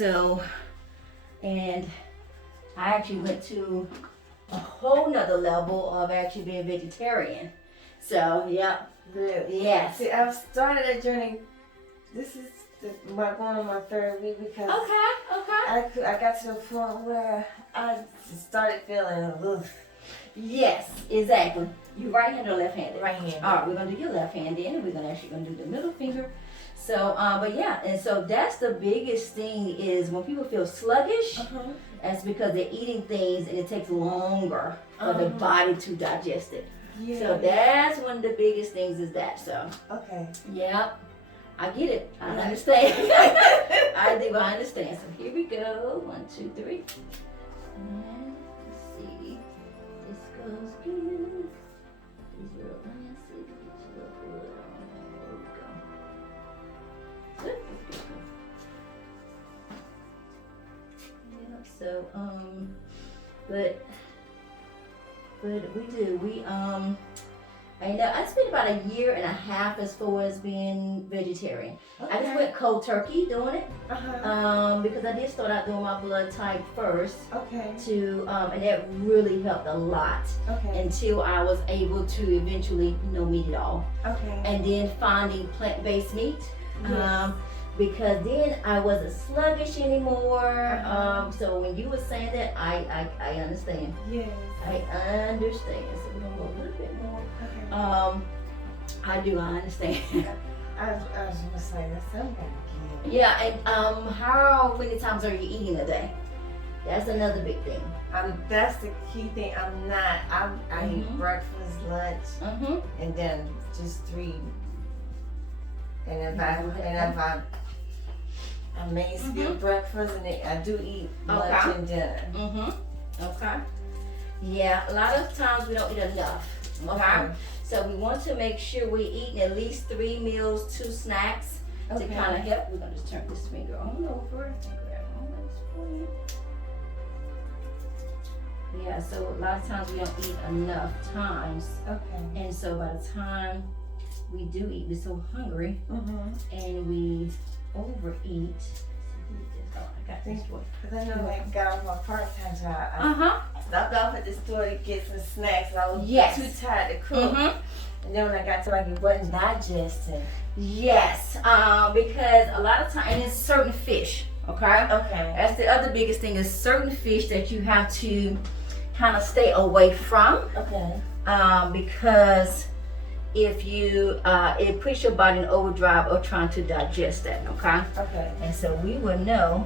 So, and I actually went to a whole nother level of actually being vegetarian. So, yeah. Really? Yes. See, I've started that journey. This is going on my third week because I got to the point where I started feeling aloof. Yes, exactly. You right-handed or left-handed? Right-handed. All right, we're gonna do your left hand then, and we're gonna do the middle finger. So, but yeah, and so that's the biggest thing is when people feel sluggish, that's because they're eating things and it takes longer for the body to digest it. Yeah. So that's one of the biggest things is that. So. Okay. Yeah. I get it. I understand. I do. I understand. So here we go. 1, 2, 3. And let's see. This goes good. These little onions. See, these look good. There we go. Good. Yeah. So but we do. I know I spent about 1.5 years as far as being vegetarian. Okay. I just went cold turkey doing it because I did start out doing my blood type first. Okay. And that really helped a lot. Okay. Until I was able to eventually meat it all. Okay. And then finding plant-based meat. Yes. Because then I wasn't sluggish anymore. So when you were saying that, I understand. Yes. I understand. So we're gonna go a little bit more. Okay. I understand. I was gonna say that's some kind of kid. Yeah, and how many times are you eating a day? That's another big thing. That's the key thing. I eat breakfast, lunch, and then just 3. And if I may skip breakfast and I do eat lunch and dinner. Okay. Yeah, a lot of times we don't eat enough. Okay. So we want to make sure we're eating at least 3 meals, 2 snacks to kind of help. We're gonna just turn this finger on over and grab on this for you. Yeah, so a lot of times we don't eat enough times. Okay. And so by the time we do eat, we're so hungry, and we overeat. I got this one. Because I know when I got off my part-time job, I stopped off at the store to get some snacks. I was too tired to cook. And then when I got to it wasn't digesting. Yes, because a lot of times, and it's certain fish, okay? That's the other biggest thing is certain fish that you have to kind of stay away from. Because if you it puts your body in overdrive of trying to digest that, okay? And so we will know,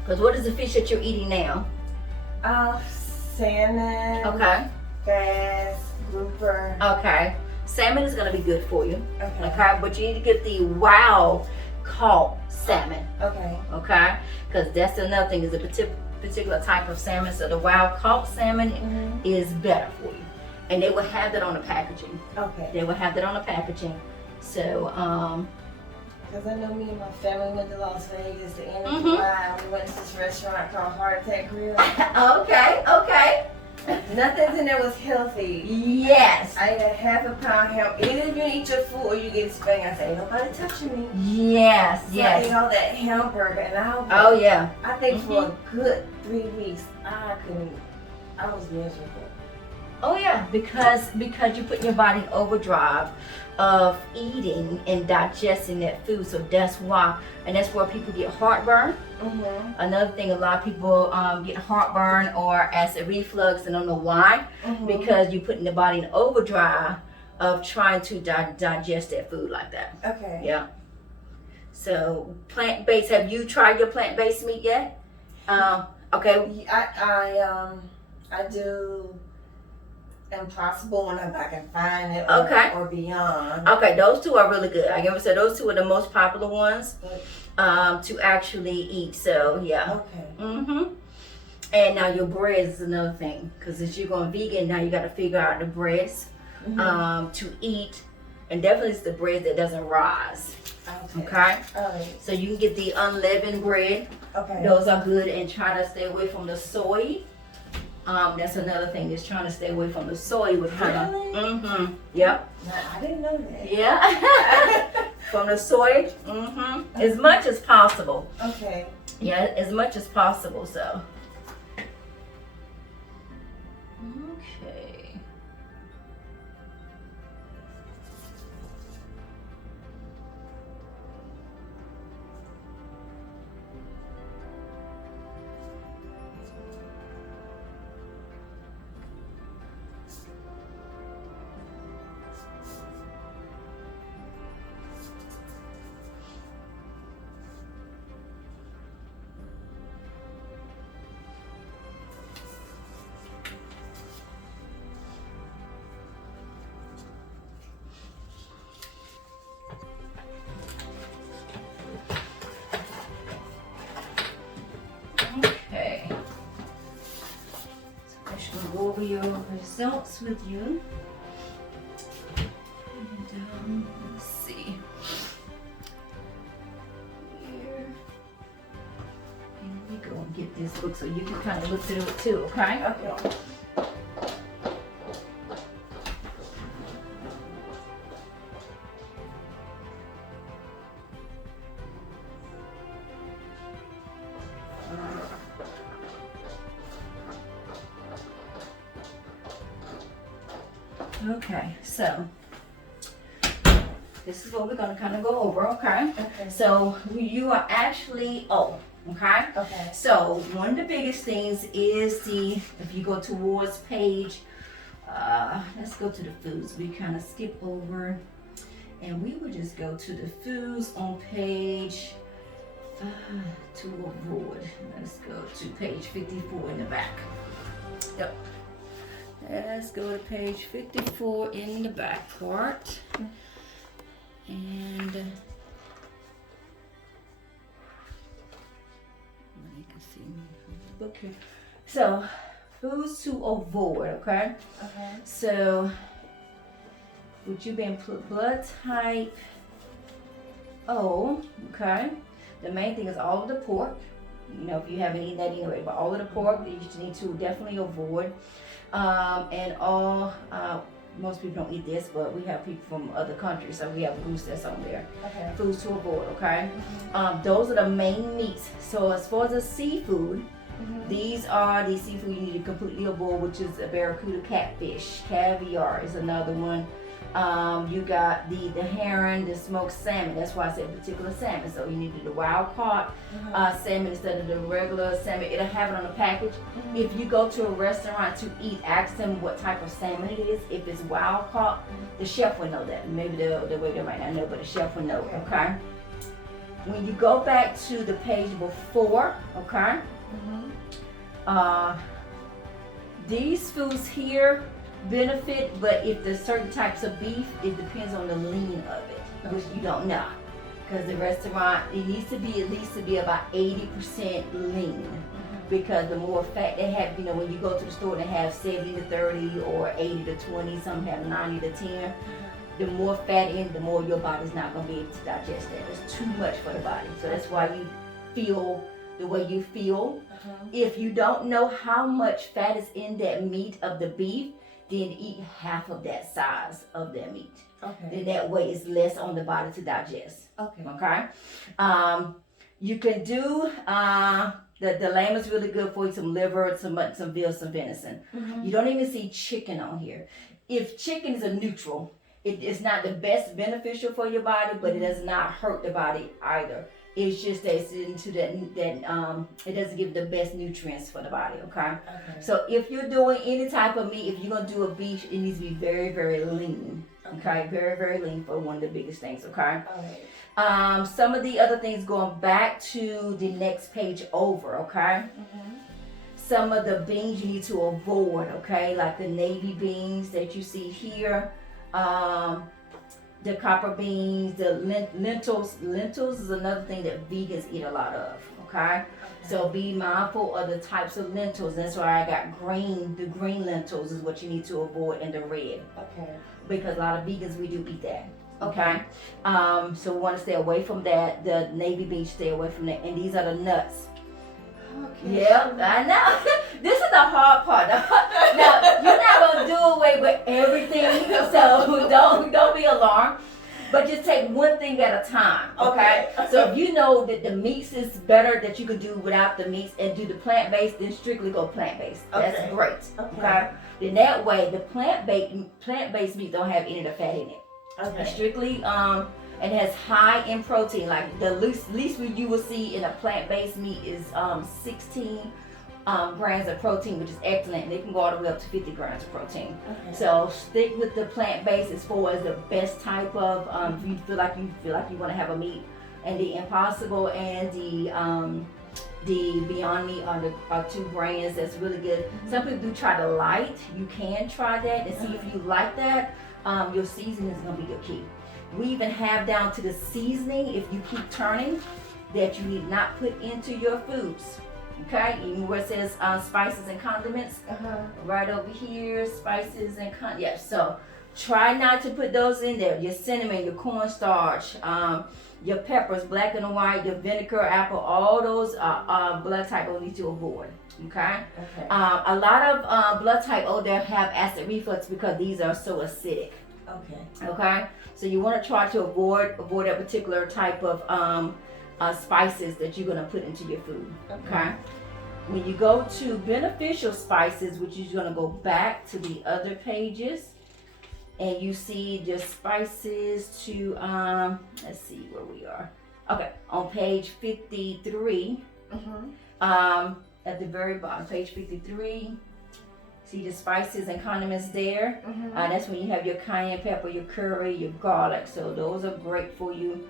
because what is the fish that you're eating now? Salmon. Okay. Bass, grouper. Okay. Salmon is going to be good for you. Okay. But you need to get the wild caught salmon. Okay. Because that's another thing is a particular type of salmon. So the wild caught salmon is better for you. And they will have that on the packaging. They will have that on the packaging. So, because I know me and my family went to Las Vegas the end of July. We went to this restaurant called Heart Attack Grill. Okay. Nothing in there was healthy. Yes. I ate a half a pound ham. Either you eat your food or you get spanked. I say, ain't nobody touching me. Yes. So I ate all that hamburger and I think for a good 3 weeks, I was miserable. Oh yeah, because you put your body in overdrive of eating and digesting that food, so that's why, and that's where people get heartburn. Another thing, a lot of people get heartburn or acid reflux, and don't know why, because you're putting the body in overdrive of trying to digest that food like that. Okay. Yeah. So plant-based. Have you tried your plant-based meat yet? Okay. I do Impossible whenever I can find it, or Beyond. Okay, those 2 are really good. I can say those 2 are the most popular ones to actually eat. So yeah. Okay. And now your breads is another thing, because as you're going vegan now, you got to figure out the breads to eat, and definitely it's the bread that doesn't rise. Okay. So you can get the unleavened bread. Those are good, and try to stay away from the soy. That's another thing, is trying to stay away from the soy with kind of. Yep. I didn't know that. Yeah. from the soy. As much as possible. Okay. Yeah, as much as possible. So. Okay. Okay. So I should go over your results with you. And let's see. Here. And we go and get this book so you can kind of look through it too, okay? Okay. Okay, so this is what we're gonna kind of go over, okay? Okay. So you are actually okay? Okay. So one of the biggest things is if you go towards page, let's go to the foods. We kind of skip over and we would just go to the foods on page to avoid. Let's go to page 54 in the back. Yep. Let's go to page 54 in the back part. And you can see the book here. So, foods to avoid, okay? Okay. So, with you being blood type O, okay? The main thing is all of the pork. You know, if you haven't eaten that anyway, but all of the pork that you need to definitely avoid. And most people don't eat this, but we have people from other countries, so we have goose that's on there. Okay. Foods to avoid, okay? Those are the main meats. So as far as the seafood, these are the seafood you need to completely avoid, which is a barracuda, catfish, caviar is another one. You got the herring, the smoked salmon. That's why I said particular salmon. So you need the wild caught salmon instead of the regular salmon. It'll have it on the package. If you go to a restaurant to eat, ask them what type of salmon it is. If it's wild caught, the chef will know that. Maybe the waiter might not know, but the chef will know. Okay. When you go back to the page before, okay. These foods here benefit, but if there's certain types of beef, it depends on the lean of it, which you don't know. Because the restaurant, it needs to be at least to be about 80% lean. Because the more fat they have, you know, when you go to the store, they have 70 to 30 or 80 to 20, some have 90 to 10. The more fat in, the more your body's not going to be able to digest that. It's too much for the body. So that's why you feel the way you feel. If you don't know how much fat is in that meat of the beef, then eat half of that size of that meat. Okay. Then that way it's less on the body to digest. Okay. Okay. You can do the lamb is really good for you. Some liver, some mutton, some veal, some venison. You don't even see chicken on here. If chicken is a neutral, it is not the best beneficial for your body, but it does not hurt the body either. It's just that it's into that it doesn't give the best nutrients for the body, okay? So if you're doing any type of meat, if you're gonna do a beef, it needs to be very, very lean. Okay, very, very lean for one of the biggest things, okay? Some of the other things going back to the next page over, okay? Some of the beans you need to avoid, okay? Like the navy beans that you see here. The copper beans, the lentils. Lentils is another thing that vegans eat a lot of, okay? So be mindful of the types of lentils. That's why I got green. The green lentils is what you need to avoid, and the red. Okay. Because a lot of vegans, we do eat that, okay? So we want to stay away from that. The navy beans, stay away from that. And these are the nuts. Okay. Yep, I know. This is the hard part. Now, you're not going to do away with everything, so don't be alarmed. But just take one thing at a time, okay? So if you know that the meats is better that you could do without the meats and do the plant-based, then strictly go plant-based. That's great, okay? Then that way, the plant-based meat don't have any of the fat in it. It's strictly, and it has high in protein. Like the least you will see in a plant-based meat is 16 grams of protein, which is excellent, and it can go all the way up to 50 grams of protein. So stick with the plant-based as far as the best type of if you feel like you want to have a meat. And the Impossible and the Beyond Meat are two brands that's really good. Some people do try the light. You can try that and see if you like that. Your seasoning is gonna be your key. We even have down to the seasoning, if you keep turning, that you need not put into your foods. Okay, even where it says spices and condiments, right over here, spices and condiments. So try not to put those in there. Your cinnamon, your cornstarch, your peppers, black and white, your vinegar, apple, all those blood type O need to avoid. Okay. A lot of blood type O there have acid reflux because these are so acidic. Okay. So you want to try to avoid that particular type of spices that you're gonna put into your food. Okay. When you go to beneficial spices, which is gonna go back to the other pages, and you see just spices to let's see where we are. Okay, on page 53. At the very bottom, page 53. See the spices and condiments there. That's when you have your cayenne pepper, your curry, your garlic. So those are great for you.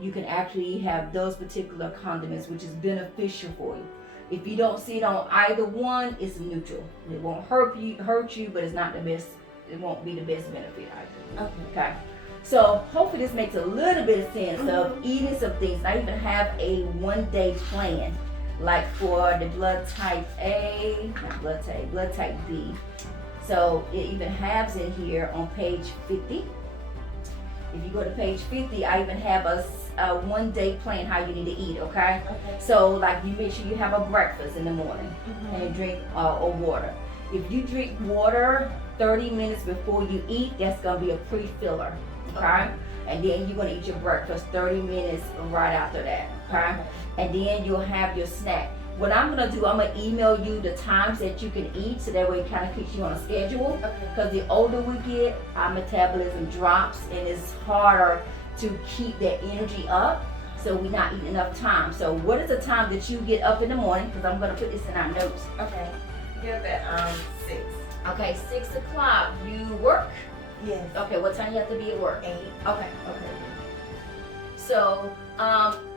You can actually have those particular condiments, which is beneficial for you. If you don't see it on either one, it's neutral. It won't hurt you, but it's not the best. It won't be the best benefit either. Okay. So hopefully this makes a little bit of sense of eating some things. I even have a 1-day plan, like for the blood type A, not blood type B. So it even has in here on page 50. If you go to page 50, I even have a 1-day plan how you need to eat, okay? So like you make sure you have a breakfast in the morning and drink or water. If you drink water 30 minutes before you eat, that's gonna be a pre-filler, okay? And then you're gonna eat your breakfast 30 minutes right after that, okay? And then you'll have your snack. What I'm gonna do, I'm gonna email you the times that you can eat, so that way it kind of keeps you on a schedule. Because the older we get, our metabolism drops, and it's harder to keep that energy up. So we're not eating enough time. So what is the time that you get up in the morning? Because I'm gonna put this in our notes. Get up at 6. Okay, 6 o'clock. You work? Yes. Okay, what time you have to be at work? 8. Okay. So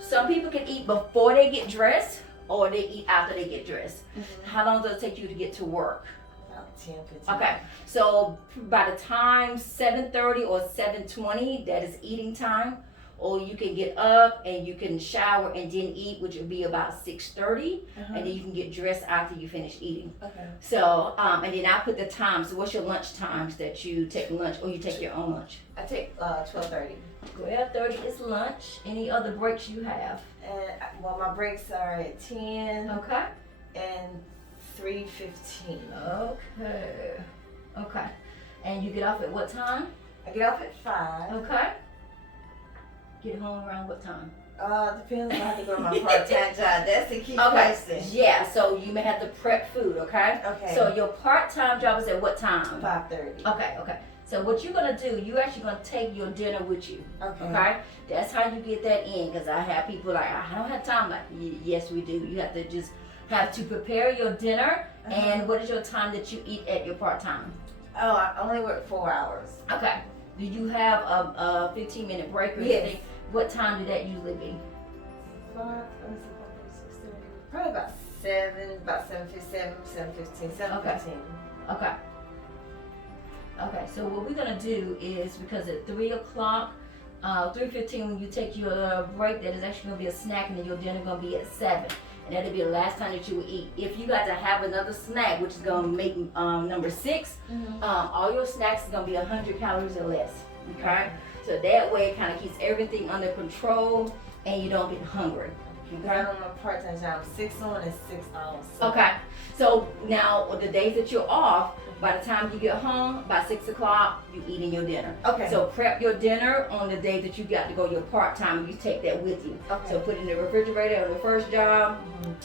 some people can eat before they get dressed, or they eat after they get dressed. How long does it take you to get to work? About 10, 15. Okay, so by the time 7:30 or 7:20, that is eating time. Or you can get up and you can shower and then eat, which would be about 6:30, and then you can get dressed after you finish eating. So, and then I put the times. So what's your lunch times that you take lunch, or you take your own lunch? I take 12:30. 12:30 is lunch. Any other breaks you have? And well, my breaks are at 10 Okay. and 3:15. Okay. And you get off at what time? I get off at 5. Okay. Get home around what time? Depends if I have to go to my part-time job. That's the key question. Yeah, so you may have to prep food, okay? So your part-time job is at what time? 5:30. Okay. So what you're gonna do, you actually gonna take your dinner with you. Okay? That's how you get that in, because I have people like, I don't have time. Like, yes, we do. You have to just have to prepare your dinner. And what is your time that you eat at your part-time? Oh, I only work 4 hours. Okay. Do you have a 15-minute break or anything? What time did that usually be? 5, 6, 7, probably about 7, about 7:57, 7:15, 7:15. Okay, so what we're gonna do is, because at 3 o'clock, 3:15, when you take your break, that is actually gonna be a snack, and then your dinner gonna be at 7. And that'll be the last time that you will eat. If you got to have another snack, which is gonna make number 6, all your snacks is gonna be 100 calories or less. Okay? So that way it kind of keeps everything under control and you don't get hungry. Because I'm on my part-time job, 6 on and 6 off. So. Okay. So now the days that you're off, by the time you get home, by 6 o'clock, you eating your dinner. Okay. So prep your dinner on the day that you got to go your part-time. You take that with you. Okay. So put it in the refrigerator on the first job,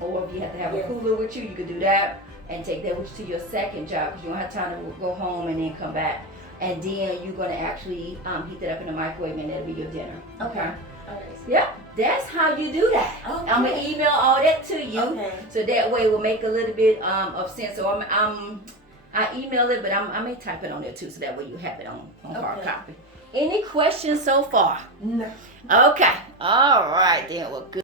or if you have to have a cooler with you, you could do that and take that with you to your second job because you don't have time to go home and then come back. And then you're gonna actually heat that up in the microwave, and that'll be your dinner. Okay. All right. Yep. That's how you do that. Okay. I'm gonna email all that to you, Okay. so that way it will make a little bit of sense. So I email it, but I may type it on there too, so that way you have it on hard copy. Any questions so far? No. Okay. All right then. Well, good.